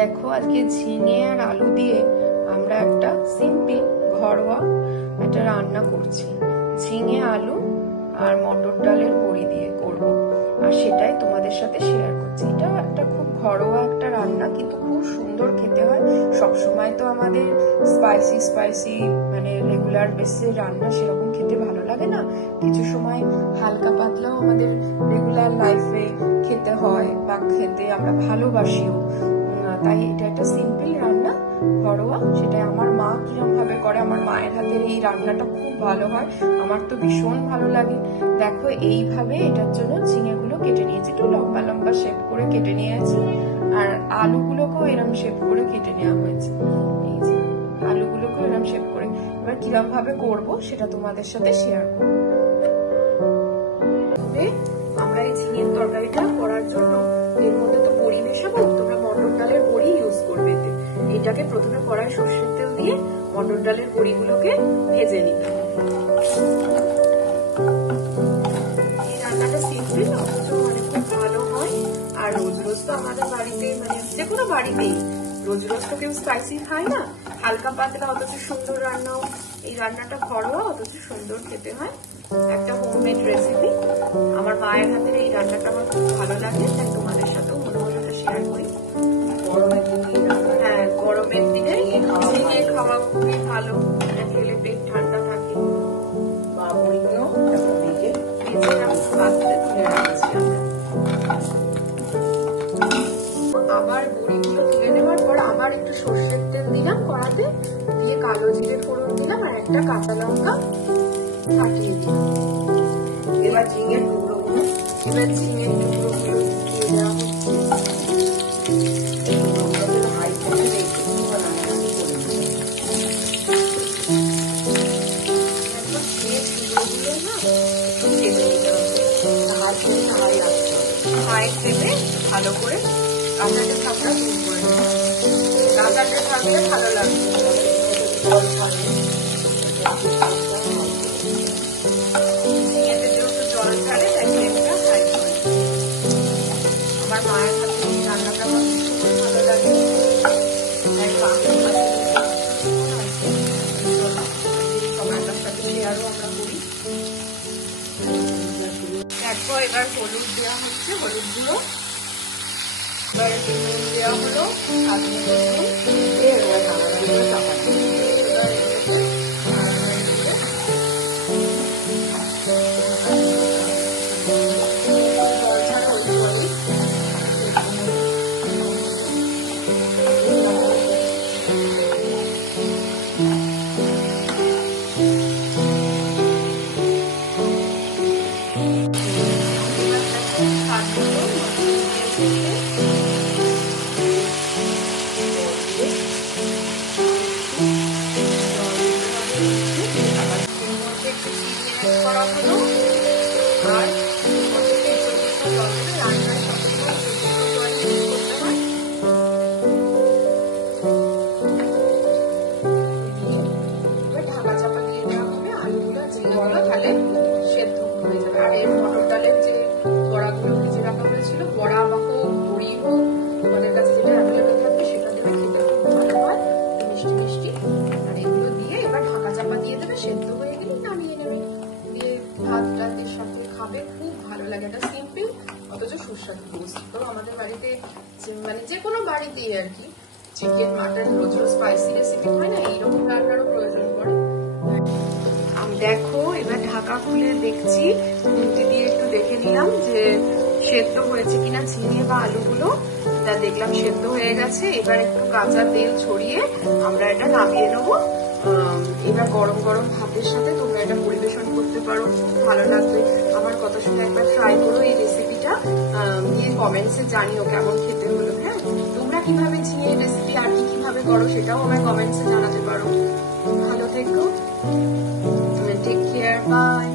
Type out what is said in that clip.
দেখো আজকে ঝিঙে আর আলু দিয়ে আমরা একটা সিম্পল ঘরোয়া একটা রান্না করছি। ঝিঙে আলু আর মটর ডালের বড়ি দিয়ে করব, আর সেটাই তোমাদের সাথে শেয়ার করছি। এটা একটা খুব ঘরোয়া একটা রান্না, কিন্তু খুব সুন্দর খেতে হয়। সবসময় তো আমাদের স্পাইসি মানে রেগুলার বেসিস রান্না সেরকম খেতে ভালো লাগে না, কিছু সময় হালকা পাতলাও আমাদের রেগুলার লাইফে খেতে হয় বা খেতে আমরা ভালোবাসিও। তাই এটা একটা সিম্পল রান্না, ঘরোয়া। সেটাই আমার মা কিরম ভাবে করে, আমার মায়ের হাতের এই রান্নাটা খুব ভালো হয়, আমার তো ভীষণ ভালো লাগে। দেখো এইভাবে এটার জন্য ঝিঙেগুলো কেটে নিয়েছি, একটু লম্বা লম্বা শেপ করে কেটে নিয়েছি, আর আলুগুলোকেও এরম শেপ করে কেটে নেওয়া হয়েছে। এই যে আলুগুলোকেও এরম শেপ করে, এবার কিরম ভাবে করবো সেটা তোমাদের সাথে শেয়ার করবো। আমরা এই ঝিঙের তরকারিটা করার জন্য এর মধ্যে তো বড়ি মেশাবো, তোমরা মটর ডালের বড়ি ইউজ করবে। এটাকে প্রথমে কড়াই সর্ষের তেল দিয়ে মটর ডালের বড়িগুলোকে ভেজে নিতে হবে। এই রান্নাটা সিম্পল অথচ মানে খুব ভালো হয়। আর রোজ রোজ তো আমাদের বাড়িতে, মানে যে কোনো বাড়িতেই রোজ রোজ তো কেউ স্পাইসি খায় না, হালকা পাতলা অথচ সুন্দর রান্নাও। এই রান্নাটা ঘরোয়া অথচ সুন্দর খেতে হয়, একটা হোমমেড রেসিপি। আমার মায়ের হাতের এই রান্নাটা আমার খুব ভালো লাগে, তাই তোমাদের সাথেও মনে হলো শেয়ার করি। হ্যাঁ, গরমের দিনে ঝিঙে খাওয়া খুবই ভালো, খেলে পেট ঠান্ডা থাকে। আবার বড়িগুলো তুলে দেওয়ার পর আবার একটু সর্ষের তেল দিলাম কড়াতে, দিয়ে কালো জিরে ফোড়ন দিলাম আর একটা কাঁচা লঙ্কা ফাটিয়ে দিলাম। এবার ঝিঙের টুকরোগুলো দিয়ে দেওয়া হচ্ছে। ভালো করে কাঁচাতে থাকলে দূর করে কাঁচাতে থাকলে ভালো লাগবে। ঝিঙেতে যেহেতু জল ছাড়ে তাই ফ্লেমটা হাই করে। আমার মায়ের হাতে এই রান্নাটা আমার খুব ভালো লাগে, তাই সবার সাথে শেয়ারও আমরা করি। দেখো এবার হলুদ দেওয়া হচ্ছে, হলুদ গুঁড়ো, এবার নুন দেওয়া হলো, স্বাদ মতো করা হলো। আর রান্নার সাথে করতে হয়। এবার ঢাকা চাপা দিয়ে দেওয়া হবে, আলুগুলো ঝিঙেগুলো তাহলে সেদ্ধ হয়ে যাবে। আর এর মটর ডালের যে বড়াগুলো ভেজে রাখা হয়েছিল, বড়া বা হোক বড়ি হোক, তোমাদের কাছে যেটা অ্যাভেলেবেল থাকবে সেটা দেবে, খেতে খুব ভালো হয়, মিষ্টি মিষ্টি। আর এগুলো দিয়ে এবার ঢাকা চাপা দিয়ে দেবে, সেদ্ধ হয়ে গেলে নামিয়ে নেবে, দিয়ে ভাত ডালের সাথে খাবে, খুব ভালো লাগে। এটা সিম্পল অথচ সুস্বাদু টেস্ট। তো আমাদের বাড়িতে মানে যে কোনো বাড়িতেই আর কি চিকেন মাটন রোজ রোজ স্পাইসি রেসিপি হয় না, এইরকম রান্নারও প্রয়োজন পড়ে। দেখো এবার ঢাকা খুলে দেখছি, খুন্তি দিয়ে একটু দেখে নিলাম যে সেদ্ধ হয়েছে কিনা ঝিঙে বা আলুগুলো, তা দেখলাম সেদ্ধ হয়ে গেছে। এবার একটু কাঁচা তেল ছড়িয়ে আমরা এটা নামিয়ে নেবো। এবার গরম গরম ভাতের সাথে তোমরা এটা পরিবেশন করতে পারো, খুব ভালো লাগবে। আমার কথা শুনে একবার ট্রাই করো এই রেসিপিটা, দিয়ে কমেন্টসে জানিও কেমন খেতে হলো। হ্যাঁ, তোমরা কিভাবে ঝিঙে রেসিপি আর কিভাবে করো সেটাও আমায় কমেন্টসে জানাতে পারো। ভালো থেকো, টেক কেয়ার, বাই।